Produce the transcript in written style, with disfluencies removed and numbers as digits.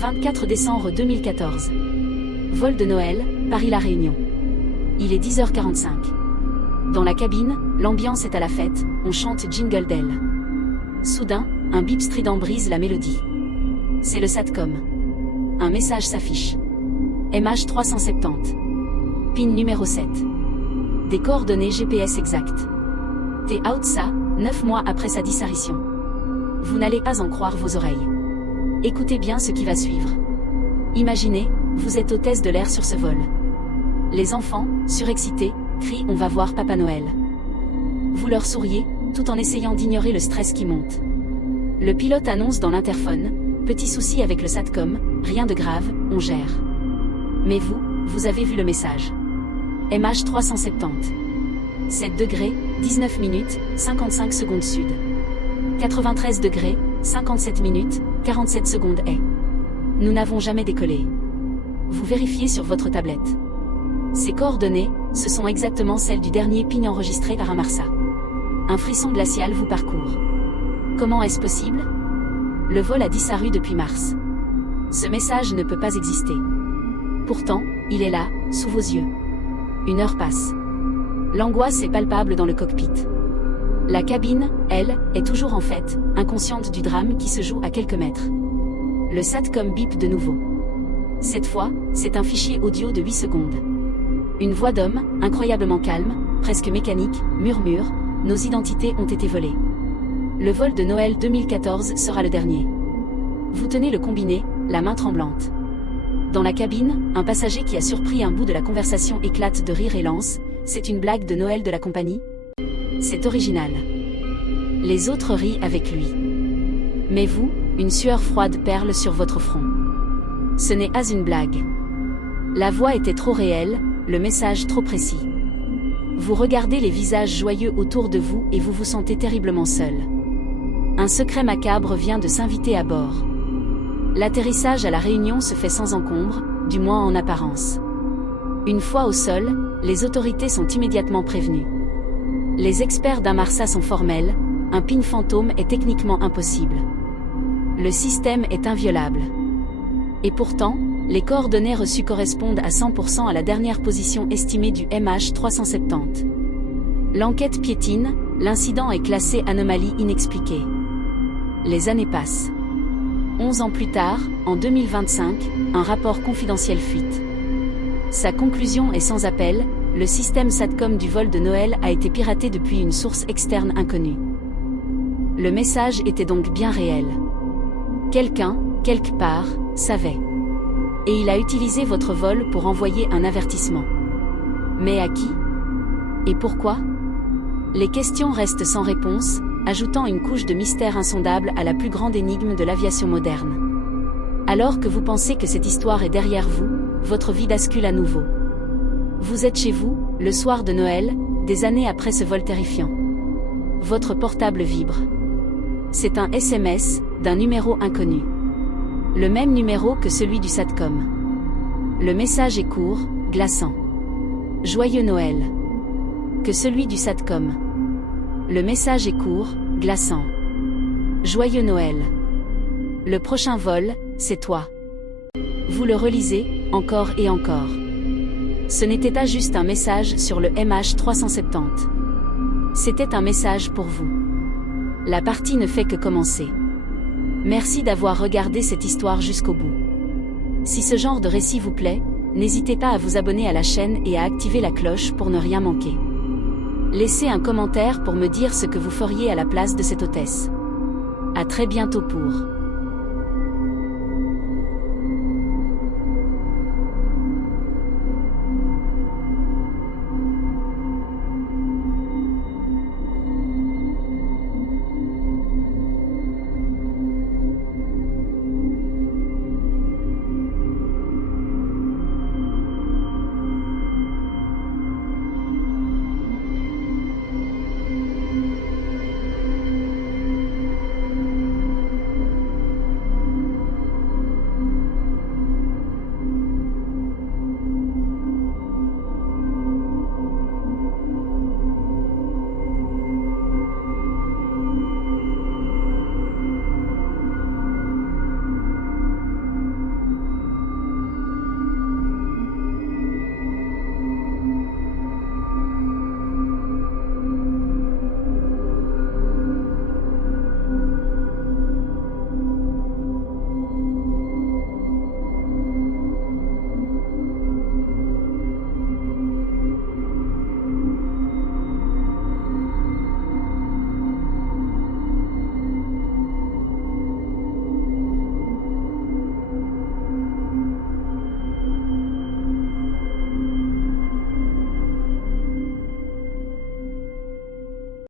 24 décembre 2014. Vol de Noël, Paris-La Réunion. Il est 10h45. Dans la cabine, l'ambiance est à la fête, on chante Jingle Bell. Soudain, un bip strident brise la mélodie. C'est le SATCOM. Un message s'affiche. MH370. PIN numéro 7. Des coordonnées GPS exactes. T-Outsa, 9 mois après sa disparition. Vous n'allez pas en croire vos oreilles. Écoutez bien ce qui va suivre. Imaginez, vous êtes hôtesse de l'air sur ce vol. Les enfants, surexcités, crient « On va voir Papa Noël ». Vous leur souriez, tout en essayant d'ignorer le stress qui monte. Le pilote annonce dans l'interphone « Petit souci avec le SATCOM, rien de grave, on gère ». Mais vous avez vu le message. MH370. 7 degrés, 19 minutes, 55 secondes sud. 93 degrés, 57 minutes, 47 secondes est. Nous n'avons jamais décollé. Vous vérifiez sur votre tablette. Ces coordonnées, ce sont exactement celles du dernier PIN enregistré par un Marsa. Un frisson glacial vous parcourt. Comment est-ce possible? Le vol a disparu depuis mars. Ce message ne peut pas exister. Pourtant, il est là, sous vos yeux. Une heure passe. L'angoisse est palpable dans le cockpit. La cabine, elle, est toujours en fait, inconsciente du drame qui se joue à quelques mètres. Le SATCOM bip de nouveau. Cette fois, c'est un fichier audio de 8 secondes. Une voix d'homme, incroyablement calme, presque mécanique, murmure « Nos identités ont été volées. Le vol de Noël 2014 sera le dernier. » Vous tenez le combiné, la main tremblante. Dans la cabine, un passager qui a surpris un bout de la conversation éclate de rire et lance « C'est une blague de Noël de la compagnie ? C'est original. » Les autres rient avec lui. Mais vous, une sueur froide perle sur votre front. Ce n'est pas une blague. La voix était trop réelle, le message trop précis. Vous regardez les visages joyeux autour de vous et vous vous sentez terriblement seul. Un secret macabre vient de s'inviter à bord. L'atterrissage à La Réunion se fait sans encombre, du moins en apparence. Une fois au sol, les autorités sont immédiatement prévenues. Les experts d'un Marsa sont formels, un PIN fantôme est techniquement impossible. Le système est inviolable. Et pourtant, les coordonnées reçues correspondent à 100% à la dernière position estimée du MH370. L'enquête piétine, l'incident est classé anomalie inexpliquée. Les années passent. 11 ans plus tard, en 2025, un rapport confidentiel fuite. Sa conclusion est sans appel, le système SATCOM du vol de Noël a été piraté depuis une source externe inconnue. Le message était donc bien réel. Quelqu'un, quelque part, savait. Et il a utilisé votre vol pour envoyer un avertissement. Mais à qui? Et pourquoi? Les questions restent sans réponse, ajoutant une couche de mystère insondable à la plus grande énigme de l'aviation moderne. Alors que vous pensez que cette histoire est derrière vous, votre vie bascule à nouveau. Vous êtes chez vous, le soir de Noël, des années après ce vol terrifiant. Votre portable vibre. C'est un SMS, d'un numéro inconnu. Le même numéro que celui du SATCOM. Le message est court, glaçant. Joyeux Noël. Que celui du SATCOM. Le message est court, glaçant. Joyeux Noël. Le prochain vol, c'est toi. Vous le relisez, encore et encore. Ce n'était pas juste un message sur le MH370. C'était un message pour vous. La partie ne fait que commencer. Merci d'avoir regardé cette histoire jusqu'au bout. Si ce genre de récit vous plaît, n'hésitez pas à vous abonner à la chaîne et à activer la cloche pour ne rien manquer. Laissez un commentaire pour me dire ce que vous feriez à la place de cette hôtesse. À très bientôt pour